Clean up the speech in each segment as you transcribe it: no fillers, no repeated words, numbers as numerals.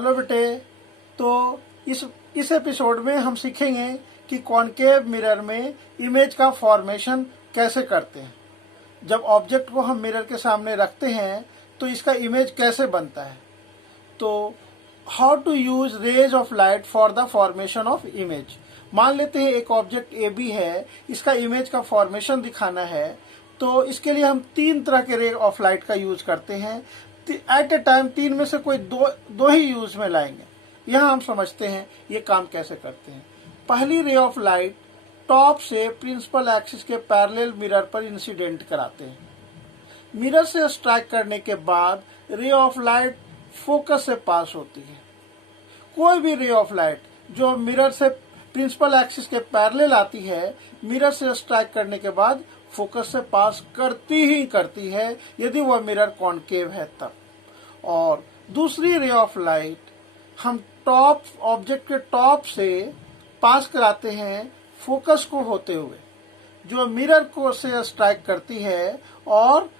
Hello बेटे। तो इस एपिसोड में हम सीखेंगे कि कॉनकेव मिरर में इमेज का फॉर्मेशन कैसे करते हैं। जब ऑब्जेक्ट को हम मिरर के सामने रखते हैं तो इसका इमेज कैसे बनता है। तो how to use rays of light for the formation of image. मान लेते हैं एक ऑब्जेक्ट ए बी है, इसका इमेज का फॉर्मेशन दिखाना है। तो इसके लिए हम तीन तरह के रे ऑफ लाइट का यूज करते हैं। एट ए टाइम तीन में से कोई दो ही यूज में लाएंगे। यहाँ हम समझते हैं ये काम कैसे करते हैं। पहली रे ऑफ लाइट टॉप से प्रिंसिपल एक्सिस के पैरेलल मिरर पर इंसिडेंट कराते हैं। मिरर से स्ट्राइक करने के बाद रे ऑफ लाइट फोकस से पास होती है। कोई भी रे ऑफ लाइट जो मिरर से प्रिंसिपल एक्सिस के पैरेलल आती है, मिरर से स्ट्राइक करने के बाद फोकस से पास करती है यदि वह मिरर कॉनकेव है तब। और दूसरी रे ऑफ लाइट हम टॉप ऑब्जेक्ट के टॉप से पास कराते हैं फोकस को होते हुए, जो मिरर को से स्ट्राइक करती है और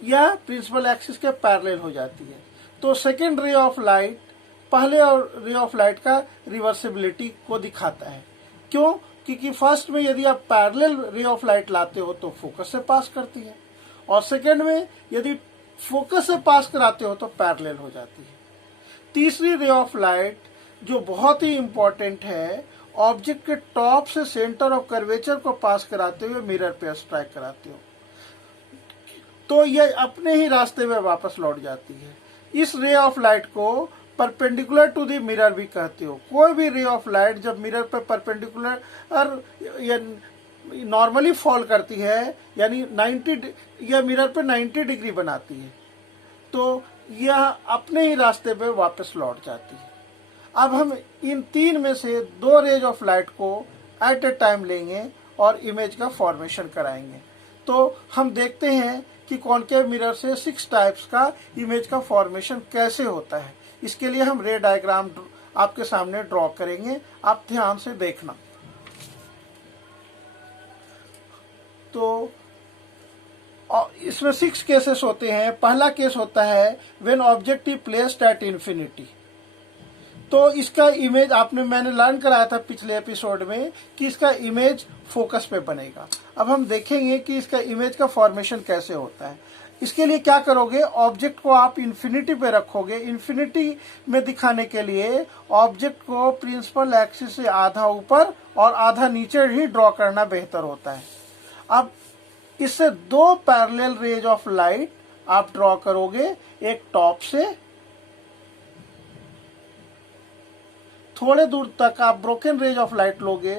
यह प्रिंसिपल एक्सिस के पैरेलल हो जाती है। तो सेकेंड रे ऑफ लाइट पहले रे ऑफ लाइट का रिवर्सिबिलिटी को दिखाता है। क्यों? क्योंकि फर्स्ट में यदि आप पैरेलल रे ऑफ लाइट लाते हो तो फोकस से पास करती है, और सेकेंड में यदि फोकस से पास कराते हो तो पैरेलल हो जाती है। तीसरी रे ऑफ लाइट जो बहुत ही इंपॉर्टेंट है, ऑब्जेक्ट के टॉप से सेंटर ऑफ कर्वेचर को पास कराते हुए मिरर पे स्ट्राइक कराते हो तो यह अपने ही रास्ते में वापस लौट जाती है। इस रे ऑफ लाइट को परपेंडिकुलर टू द मिरर भी कहते हो। कोई भी रे ऑफ लाइट जब मिरर पर परपेंडिकुलर या नॉर्मली फॉल करती है, यानी 90 या मिरर पे 90 डिग्री बनाती है, तो यह अपने ही रास्ते पे वापस लौट जाती है। अब हम इन तीन में से दो रेज ऑफ लाइट को एट ए टाइम लेंगे और इमेज का फॉर्मेशन कराएंगे। तो हम देखते हैं कि कॉनकेव मिरर से 6 टाइप्स का इमेज का फॉर्मेशन कैसे होता है। इसके लिए हम रे डायग्राम आपके सामने ड्रॉ करेंगे, आप ध्यान से देखना। तो इसमें 6 केसेस होते हैं। पहला केस होता है when object is placed at infinity. तो इसका इमेज मैंने लर्न कराया था पिछले एपिसोड में कि इसका इमेज फोकस पे बनेगा। अब हम देखेंगे कि इसका इमेज का फॉर्मेशन कैसे होता है। इसके लिए क्या करोगे, ऑब्जेक्ट को आप इन्फिनिटी पे रखोगे। इन्फिनिटी में दिखाने के लिए ऑब्जेक्ट को प्रिंसिपल एक्सिस से आधा ऊपर और आधा नीचे ही ड्रॉ करना बेहतर होता है। अब इससे दो पैरेलल रेज ऑफ लाइट आप ड्रॉ करोगे, एक टॉप से थोड़े दूर तक आप ब्रोकन रेज ऑफ लाइट लोगे,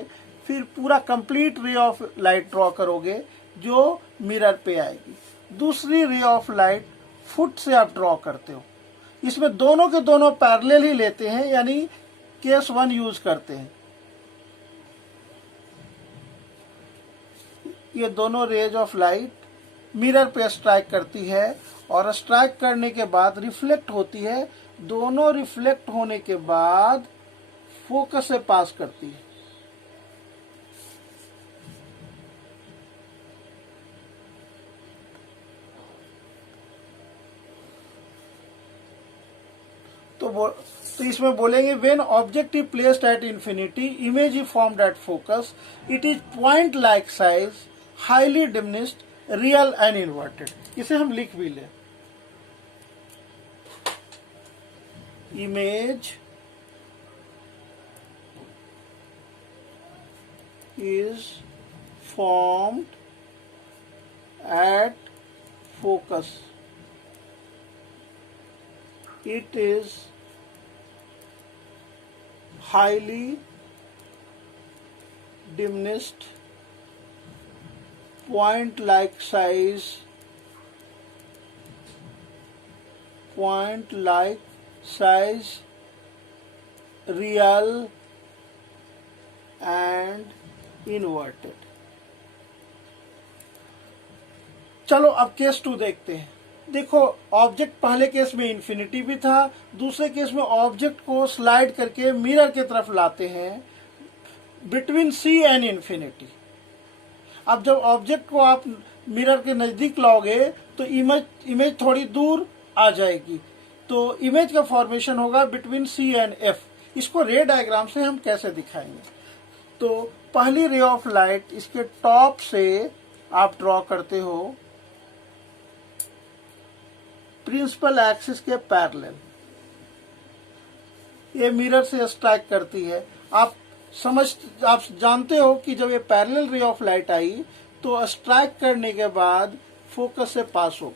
फिर पूरा कंप्लीट रे ऑफ लाइट ड्रॉ करोगे जो मिरर पे आएगी। दूसरी रे ऑफ लाइट फुट से आप ड्रॉ करते हो। इसमें दोनों के दोनों पैरेलल ही लेते हैं, यानी केस 1 यूज करते हैं। ये दोनों रेज ऑफ लाइट मिरर पे स्ट्राइक करती है और स्ट्राइक करने के बाद रिफ्लेक्ट होती है। दोनों रिफ्लेक्ट होने के बाद फोकस से पास करती है। तो इसमें बोलेंगे when object is placed at infinity, image is formed at focus, it is point like size, highly diminished, real and inverted. इसे हम लिख भी लें। Image is formed at focus. It is highly diminished, point-like size, real and inverted. चलो अब case 2 देखते हैं। देखो, ऑब्जेक्ट पहले केस में इन्फिनिटी भी था, दूसरे केस में ऑब्जेक्ट को स्लाइड करके मिरर की तरफ लाते हैं बिटवीन सी एंड इन्फिनिटी। अब जब ऑब्जेक्ट को आप मिरर के नजदीक लाओगे तो इमेज थोड़ी दूर आ जाएगी। तो इमेज का फॉर्मेशन होगा बिटवीन सी एंड एफ। इसको रे डायग्राम से हम कैसे दिखाएंगे? तो पहली रे ऑफ लाइट इसके टॉप से आप ड्रॉ करते हो प्रिंसिपल एक्सिस के पैरेलल, ये मिरर से स्ट्राइक करती है। आप जानते हो कि जब ये पैरेलल रे ऑफ लाइट आई तो स्ट्राइक करने के बाद फोकस से पास होगी।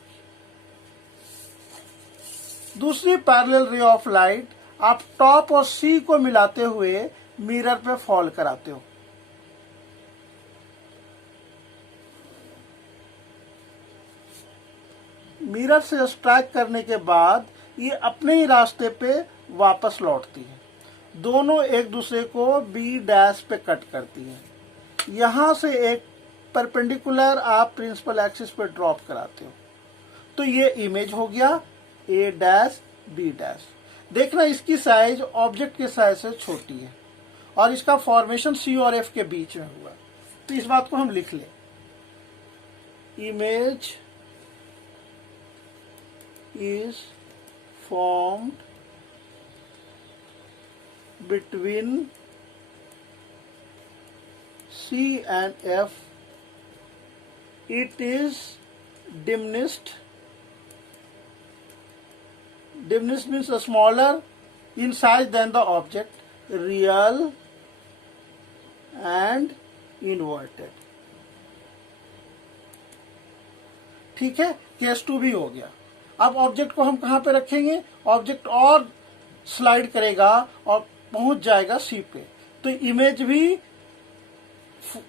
दूसरी पैरेलल रे ऑफ लाइट आप टॉप और सी को मिलाते हुए मिरर पे फॉल कराते हो। मिरर से स्ट्राइक करने के बाद ये अपने ही रास्ते पे वापस लौटती है। दोनों एक दूसरे को बी डैश पे कट करती है। यहां से एक परपेंडिकुलर आप प्रिंसिपल एक्सिस पे ड्रॉप कराते हो। तो ये इमेज हो गया ए डैश बी डैश। देखना इसकी साइज ऑब्जेक्ट के साइज से छोटी है और इसका फॉर्मेशन सी और एफ के बीच में हुआ। तो इस बात को हम लिख लें, image is formed between C and F. It is diminished. Diminished means smaller in size than the object, real and inverted. ठीक है, केस 2 भी हो गया। अब ऑब्जेक्ट को हम कहां पे रखेंगे? ऑब्जेक्ट और स्लाइड करेगा और पहुंच जाएगा सी पे, तो इमेज भी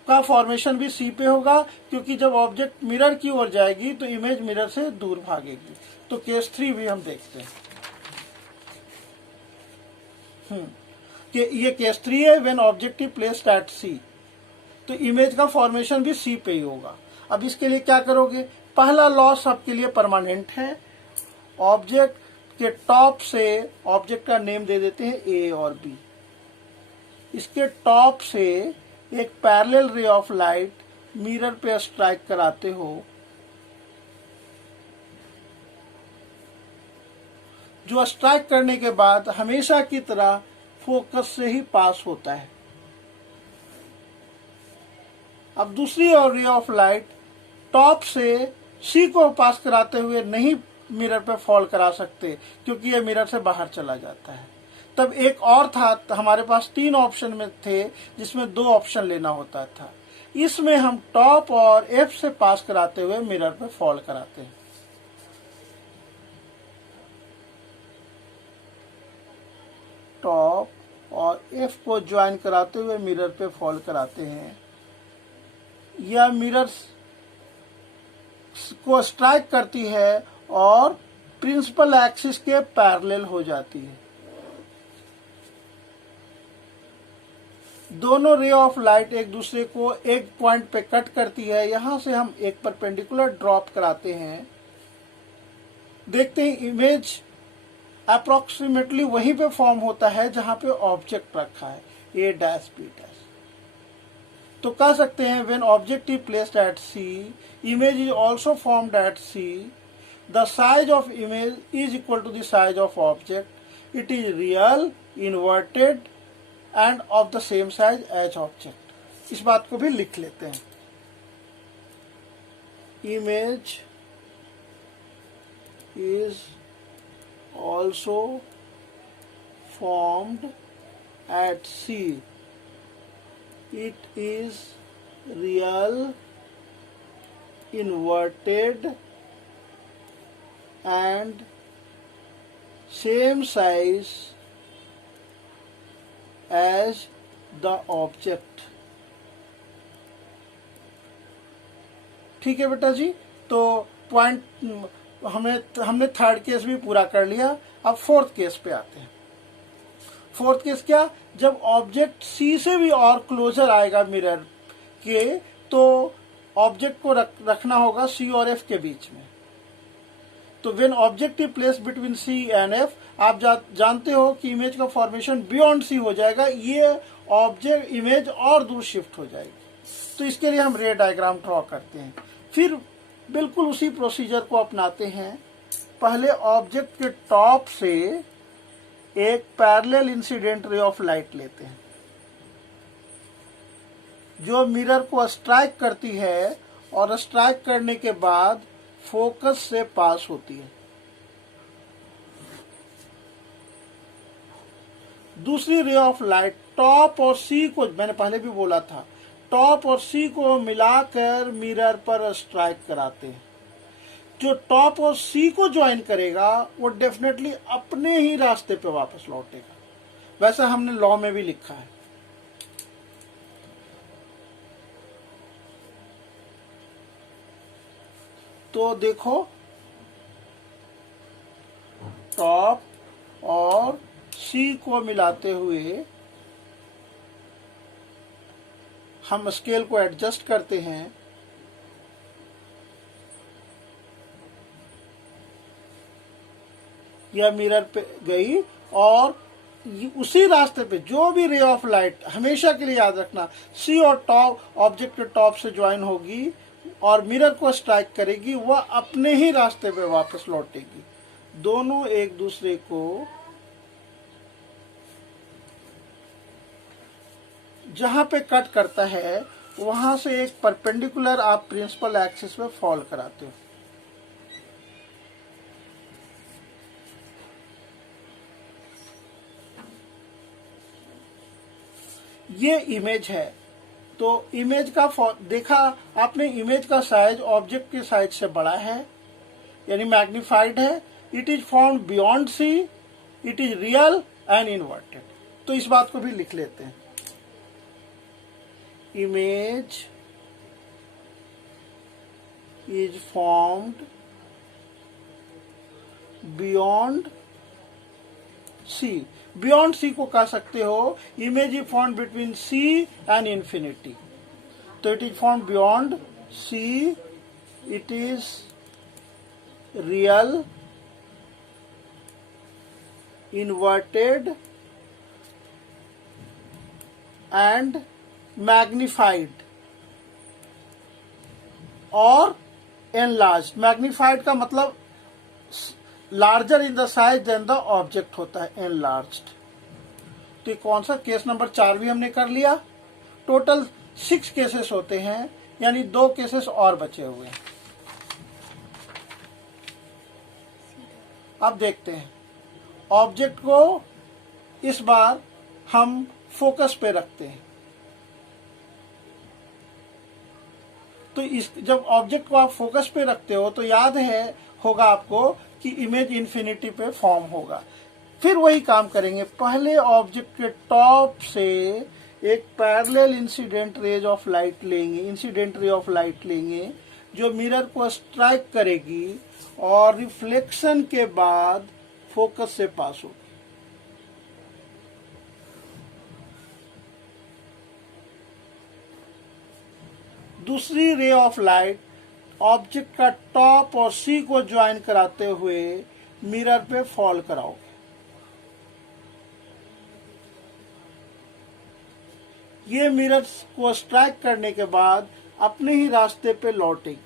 का फॉर्मेशन भी सी पे होगा, क्योंकि जब ऑब्जेक्ट मिरर की ओर जाएगी तो इमेज मिरर से दूर भागेगी। तो केस 3 भी हम देखते हैं कि ये केस 3 है, when object is placed at C, तो इमेज का फॉर्मेशन भी सी पे ही होगा। अब इसके लिए क्या करोगे? पहला लॉ सबके लिए परमानेंट है। ऑब्जेक्ट के टॉप से ऑब्जेक्ट का नेम दे देते हैं ए और बी। इसके टॉप से एक parallel ray of light mirror पे स्ट्राइक कराते हो, जो स्ट्राइक करने के बाद हमेशा की तरह फोकस से ही पास होता है। अब दूसरी और रे ऑफ लाइट टॉप से सी को पास कराते हुए नहीं मिरर पे फॉल करा सकते, क्योंकि ये मिरर से बाहर चला जाता है। तब एक और था, हमारे पास 3 ऑप्शन में थे जिसमें 2 ऑप्शन लेना होता था। इसमें हम टॉप और एफ से पास कराते हुए मिरर पे फॉल कराते हैं। टॉप और एफ को ज्वाइन कराते हुए मिरर पे फॉल कराते हैं। यह मिरर को स्ट्राइक करती है और प्रिंसिपल एक्सिस के पैरेलल हो जाती है। दोनों रे ऑफ लाइट एक दूसरे को एक पॉइंट पे कट करती है। यहां से हम एक परपेंडिकुलर ड्रॉप कराते हैं। देखते हैं इमेज अप्रोक्सीमेटली वहीं पे फॉर्म होता है जहां पे ऑब्जेक्ट रखा है, ए डैश बी डैश। तो कह सकते हैं when object is placed at C, image is also formed at C, the size of image is equal to the size of object, it is real, inverted and of the same size as object. इस बात को भी लिख लेते हैं, image is also formed at C. It is real, inverted and same size as the object. ठीक है बेटा जी, तो पॉइंट हमने थर्ड केस भी पूरा कर लिया। अब फोर्थ केस पे आते हैं। फोर्थ केस क्या? जब ऑब्जेक्ट सी से भी और क्लोजर आएगा मिरर के, तो ऑब्जेक्ट को रखना होगा सी और एफ के बीच में। तो when object is placed between C and F, आप जानते हो कि इमेज का फॉर्मेशन बियॉन्ड सी हो जाएगा। ये ऑब्जेक्ट इमेज और दूर शिफ्ट हो जाएगी। तो इसके लिए हम रे डायग्राम ड्रॉ करते हैं। फिर बिल्कुल उसी प्रोसीजर को अपनाते हैं। पहले ऑब्जेक्ट के टॉप से एक parallel incident ray of light लेते हैं जो मिरर को स्ट्राइक करती है और स्ट्राइक करने के बाद फोकस से पास होती है। दूसरी रे ऑफ लाइट टॉप और सी को, मैंने पहले भी बोला था, टॉप और सी को मिलाकर मिरर पर स्ट्राइक कराते हैं। जो टॉप और सी को ज्वाइन करेगा वो डेफिनेटली अपने ही रास्ते पे वापस लौटेगा। वैसा हमने लॉ में भी लिखा है। तो देखो, टॉप और सी को मिलाते हुए हम स्केल को एडजस्ट करते हैं। यह मिरर पे गई और उसी रास्ते पे जो भी रे ऑफ लाइट, हमेशा के लिए याद रखना, सी और टॉप ऑब्जेक्ट के टॉप से ज्वाइन होगी और मिरर को स्ट्राइक करेगी, वह अपने ही रास्ते पे वापस लौटेगी। दोनों एक दूसरे को जहां पे कट करता है वहां से एक परपेंडिकुलर आप प्रिंसिपल एक्सिस पे फॉल कराते हो। ये इमेज है। तो इमेज का देखा आपने, इमेज का साइज ऑब्जेक्ट के साइज से बड़ा है, यानी मैग्निफाइड है। It is found beyond C, it is real and inverted. तो इस बात को भी लिख लेते हैं। Image is formed beyond C. Beyond C को कह सकते हो image is found between C and infinity. तो it is found beyond C, it is real, inverted and magnified और एनलार्ज्ड। मैग्निफाइड का मतलब larger in the size than the object होता है, एनलार्ज्ड। तो ये कौन सा, केस नंबर 4 भी हमने कर लिया। टोटल 6 केसेस होते हैं, यानी 2 केसेस और बचे हुए हैं। अब देखते हैं ऑब्जेक्ट को। इस बार हम फोकस पे रखते हैं। तो जब ऑब्जेक्ट को आप फोकस पे रखते हो तो याद होगा आपको कि इमेज इन्फिनिटी पे फॉर्म होगा। फिर वही काम करेंगे, पहले ऑब्जेक्ट के टॉप से एक parallel incident raise of light लेंगे, इंसिडेंट रे ऑफ लाइट लेंगे जो मिरर को स्ट्राइक करेगी और रिफ्लेक्शन के बाद फोकस से पास होगी। दूसरी रे ऑफ लाइट ऑब्जेक्ट का टॉप और सी को ज्वाइन कराते हुए मिरर पे फॉल कराओगे। ये मिरर को स्ट्राइक करने के बाद अपने ही रास्ते पे लौटेगी।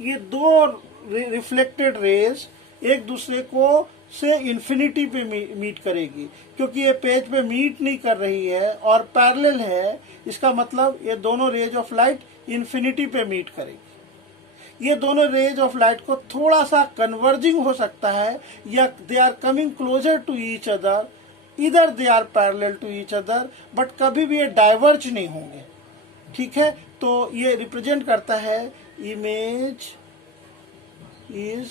ये 2 रिफ्लेक्टेड रेज एक दूसरे को से इन्फिनिटी पे मीट करेगी। क्योंकि ये पेज पे मीट नहीं कर रही है और पैरेलल है, इसका मतलब ये दोनों रेज ऑफ लाइट इन्फिनिटी पे मीट करेगी। ये दोनों रेज ऑफ लाइट को थोड़ा सा कन्वर्जिंग हो सकता है, या they are coming closer to each other, इधर they are parallel to each other, but कभी भी ये डाइवर्ज नहीं होंगे। ठीक है, तो ये रिप्रेजेंट करता है इमेज इज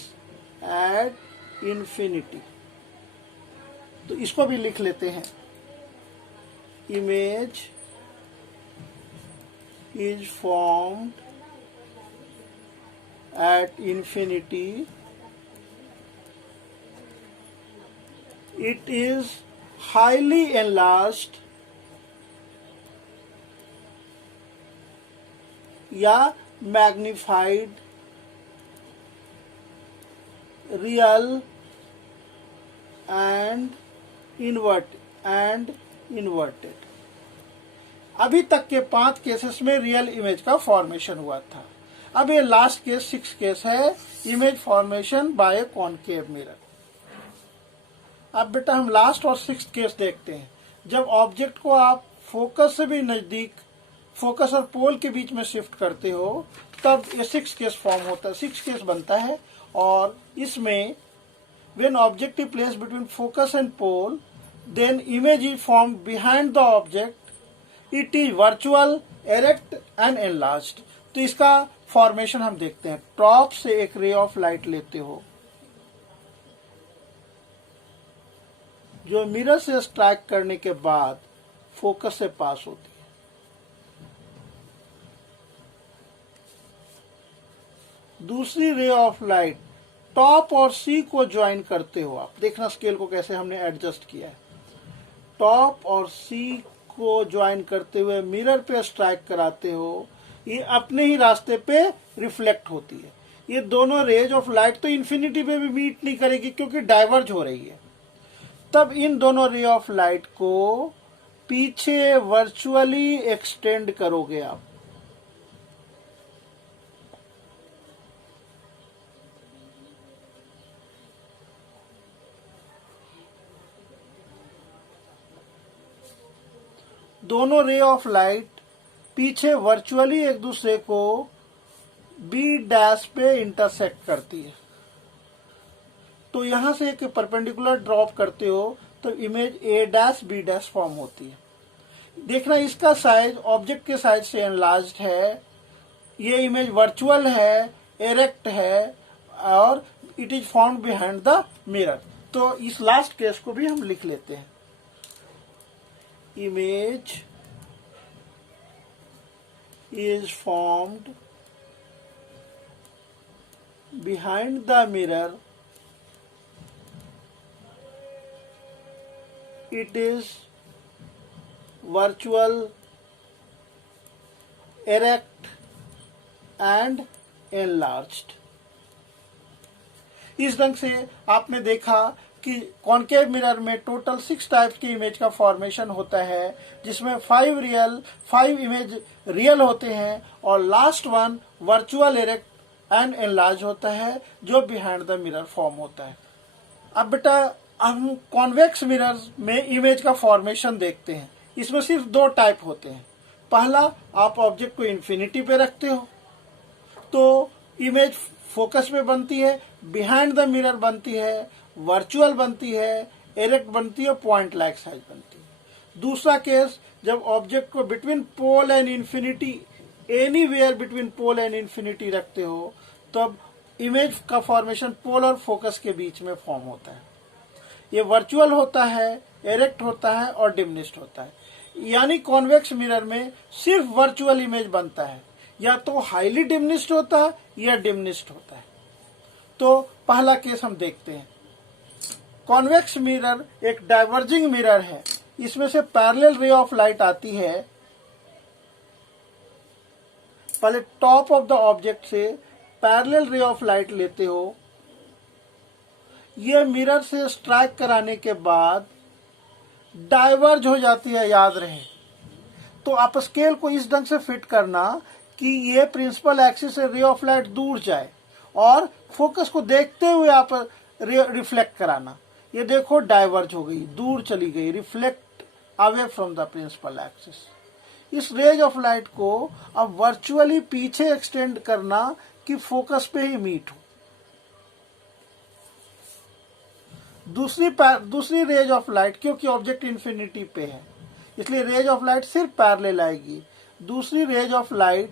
एट इंफिनिटी। तो इसको भी लिख लेते हैं, image is formed at infinity, it is highly enlarged या मैग्निफाइड, रियल एंड इन्वर्टेड। अभी तक के 5 केसेस में रियल इमेज का फॉर्मेशन हुआ था। अब ये लास्ट केस 6 केस है, image formation by concave mirror. अब बेटा हम लास्ट और 6 केस देखते हैं। जब ऑब्जेक्ट को आप फोकस से भी नजदीक, फोकस और पोल के बीच में शिफ्ट करते हो, तब ये 6 केस फॉर्म होता है, 6 केस बनता है। और इसमें when object is placed between focus and pole, then image is formed behind the object. It is virtual, erect and enlarged. तो इसका फॉर्मेशन हम देखते हैं। टॉप से एक रे ऑफ लाइट लेते हो जो मिरर से स्ट्राइक करने के बाद फोकस से पास होती है। दूसरी रे ऑफ लाइट टॉप और सी को ज्वाइन करते हो। आप देखना स्केल को कैसे हमने एडजस्ट किया है। टॉप और सी को ज्वाइन करते हुए मिरर पे स्ट्राइक कराते हो, ये अपने ही रास्ते पे रिफ्लेक्ट होती है। ये दोनों रेज ऑफ लाइट तो इन्फिनिटी पे भी मीट नहीं करेगी क्योंकि डाइवर्ज हो रही है। तब इन दोनों रे ऑफ लाइट को पीछे वर्चुअली एक्सटेंड करोगे आप। दोनों रे ऑफ लाइट पीछे वर्चुअली एक दूसरे को बी डैश पे इंटरसेक्ट करती है। तो यहां से एक परपेंडिकुलर ड्रॉप करते हो तो image A dash B dash form होती है। देखना इसका साइज ऑब्जेक्ट के साइज से एनलार्ज्ड है। ये इमेज वर्चुअल है, एरेक्ट है और it is formed behind the mirror. तो इस लास्ट केस को भी हम लिख लेते हैं। Image is formed behind the mirror. It is virtual, erect and enlarged. इस ढंग से आपने देखा कि कॉनकेव मिरर में टोटल 6 टाइप्स की इमेज का फॉर्मेशन होता है, जिसमें 5 इमेज रियल होते हैं और last one virtual, erect and enlarge होता है जो बिहाइंड द मिरर फॉर्म होता है। अब बेटा हम कॉन्वेक्स मिरर में इमेज का फॉर्मेशन देखते हैं। इसमें सिर्फ 2 टाइप होते हैं। पहला, आप ऑब्जेक्ट को इन्फिनिटी पे रखते हो तो इमेज फोकस में बनती है, बिहाइंड द मिरर बनती है, वर्चुअल बनती है, एरेक्ट बनती है, पॉइंट लाइक साइज बनती है। दूसरा केस, जब ऑब्जेक्ट को between pole and infinity, anywhere between pole and infinity रखते हो, तब इमेज का फॉर्मेशन पोल और फोकस के बीच में फॉर्म होता है। ये वर्चुअल होता है, एरेक्ट होता है और डिमिनिश्ड होता है। यानी कॉन्वेक्स मिरर में सिर्फ वर्चुअल इमेज बनता है, या तो हाईली डिमिनिश्ड होता है या डिमिनिश्ड होता है। तो पहला केस हम देखते हैं। कॉन्वेक्स मिरर एक डाइवर्जिंग मिरर है। इसमें से पैरेलल रे ऑफ लाइट आती है। पहले टॉप ऑफ द ऑब्जेक्ट से पैरेलल रे ऑफ लाइट लेते हो। यह मिरर से स्ट्राइक कराने के बाद डाइवर्ज हो जाती है, याद रहे। तो आप स्केल को इस ढंग से फिट करना कि ये प्रिंसिपल एक्सिस से रे ऑफ लाइट दूर जाए और फोकस को देखते हुए आप रिफ्लेक्ट कराना। ये देखो डाइवर्ज हो गई, दूर चली गई, reflect away from the principal axis. इस रेज ऑफ लाइट को अब वर्चुअली पीछे एक्सटेंड करना कि फोकस पे ही मीट हो। दूसरी रेज ऑफ लाइट, क्योंकि ऑब्जेक्ट इन्फिनिटी पे है इसलिए रेज ऑफ लाइट सिर्फ पैरेलल आएगी। दूसरी रेज ऑफ लाइट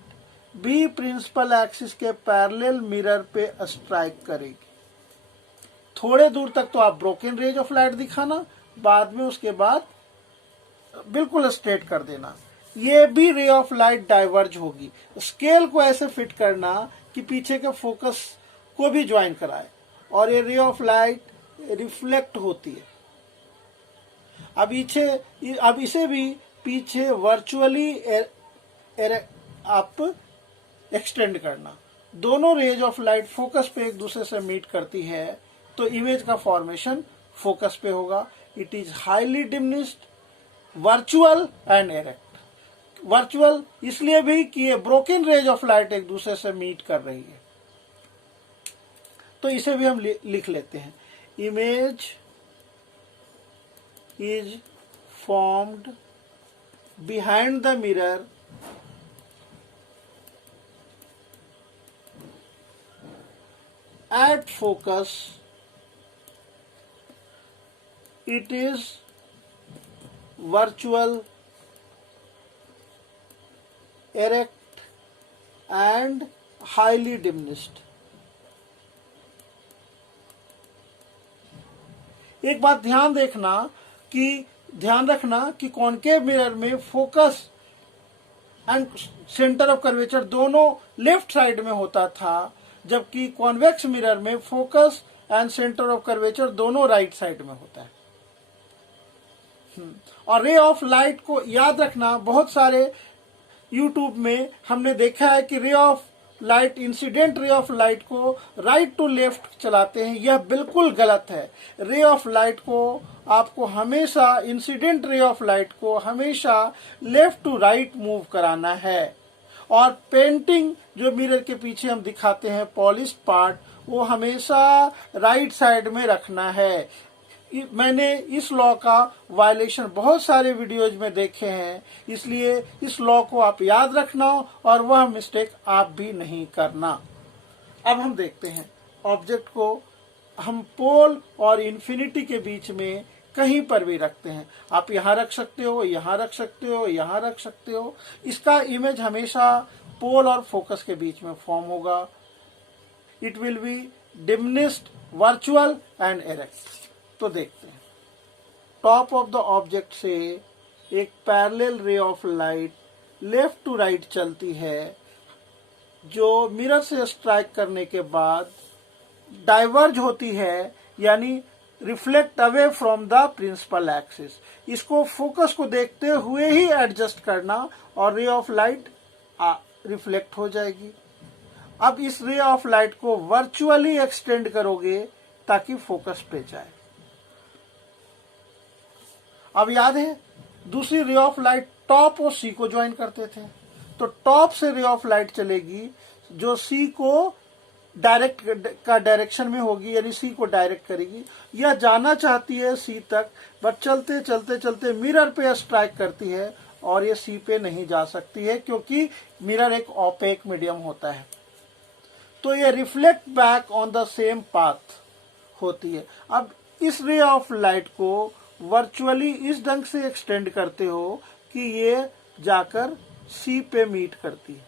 भी प्रिंसिपल एक्सिस के पैरेलल मिरर पे स्ट्राइक करेगी। थोड़े दूर तक तो आप ब्रोकन रेज ऑफ लाइट दिखाना, बाद में उसके बाद बिल्कुल स्ट्रेट कर देना। ये भी रे ऑफ लाइट डाइवर्ज होगी। स्केल को ऐसे फिट करना कि पीछे के फोकस को भी ज्वाइन कराए और ये रे ऑफ लाइट रिफ्लेक्ट होती है। अब इसे भी पीछे वर्चुअली आप एक्सटेंड करना। दोनों रेज ऑफ लाइट फोकस पे एक दूसरे से मीट करती है तो इमेज का फॉर्मेशन फोकस पे होगा। It is highly diminished, virtual and erect. Virtual इसलिए भी कि ये ब्रोकन रेज ऑफ लाइट एक दूसरे से मीट कर रही है, तो इसे भी हम लिख लेते हैं। Image is formed behind the mirror at focus, it is virtual, erect and highly diminished। एक बात ध्यान रखना कि कॉनकेव मिरर में focus and centre of curvature दोनों लेफ्ट साइड में होता था, जबकि कॉन्वेक्स मिरर में focus and centre of curvature दोनों राइट साइड में होता है। और रे ऑफ लाइट को याद रखना, बहुत सारे यूट्यूब में हमने देखा है कि रे of light, incident ray of light को राइट टू लेफ्ट चलाते हैं। यह बिल्कुल गलत है। रे ऑफ लाइट को आपको हमेशा, इंसिडेंट रे ऑफ लाइट को हमेशा लेफ्ट टू राइट मूव कराना है। और पेंटिंग जो मिरर के पीछे हम दिखाते हैं, पॉलिश्ड पार्ट, वो हमेशा राइट साइड में रखना है। मैंने इस लॉ का वायलेशन बहुत सारे वीडियोज में देखे हैं, इसलिए इस लॉ को आप याद रखना और वह मिस्टेक आप भी नहीं करना। अब हम देखते हैं ऑब्जेक्ट को हम पोल और इन्फिनिटी के बीच में कहीं पर भी रखते हैं। आप यहाँ रख सकते हो, यहाँ रख सकते हो, यहाँ रख सकते हो। इसका इमेज हमेशा पोल और फोकस के बीच में फॉर्म होगा। It will be diminished, virtual and erect. तो देखते हैं, टॉप ऑफ द ऑब्जेक्ट से एक parallel ray of light left to right चलती है, जो मिरर से स्ट्राइक करने के बाद डाइवर्ज होती है, यानी reflect away from the principal axis. इसको फोकस को देखते हुए ही एडजस्ट करना और रे ऑफ लाइट रिफ्लेक्ट हो जाएगी। अब इस रे ऑफ लाइट को वर्चुअली एक्सटेंड करोगे ताकि फोकस पे जाए। अब याद है दूसरी रे ऑफ लाइट टॉप और सी को ज्वाइन करते थे, तो टॉप से रे ऑफ लाइट चलेगी जो सी को डायरेक्शन में होगी, यानी सी को डायरेक्ट करेगी। यह जाना चाहती है सी तक, बट चलते चलते चलते मिरर पे स्ट्राइक करती है और ये सी पे नहीं जा सकती है, क्योंकि मिरर एक ओपेक मीडियम होता है। तो ये reflect back on the same path होती है। अब इस रे ऑफ लाइट को वर्चुअली इस ढंग से एक्सटेंड करते हो कि ये जाकर सी पे मीट करती है।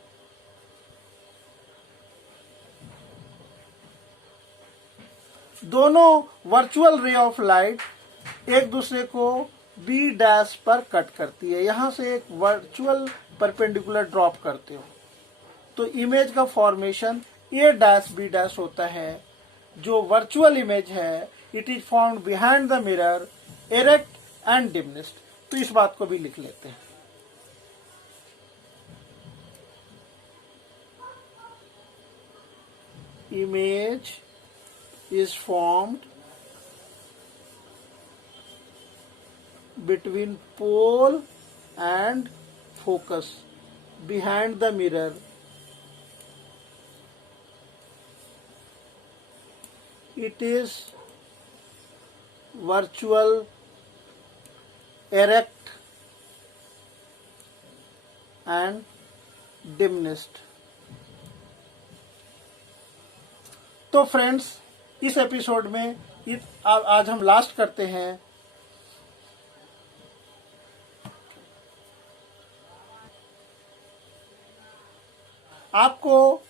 दोनों वर्चुअल रे ऑफ लाइट एक दूसरे को बी डैश पर कट करती है। यहां से एक वर्चुअल परपेंडिकुलर ड्रॉप करते हो तो इमेज का फॉर्मेशन ए डैश बी डैश होता है। जो वर्चुअल इमेज है, it is formed behind the mirror, erect and diminished. तो इस बात को भी लिख लेते हैं। Image is formed between pole and focus behind the mirror. It is virtual, erect and diminished. तो फ्रेंड्स, इस एपिसोड में आज हम लास्ट करते हैं। आपको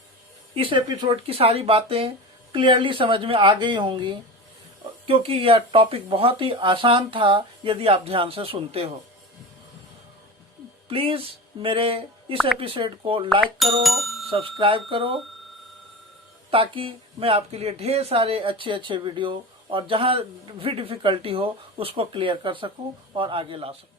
इस एपिसोड की सारी बातें क्लियरली समझ में आ गई होंगी, क्योंकि यह टॉपिक बहुत ही आसान था यदि आप ध्यान से सुनते हो। प्लीज मेरे इस एपिसोड को लाइक करो, सब्सक्राइब करो, ताकि मैं आपके लिए ढेर सारे अच्छे अच्छे वीडियो और जहां भी डिफिकल्टी हो उसको क्लियर कर सकूं और आगे ला सकूं।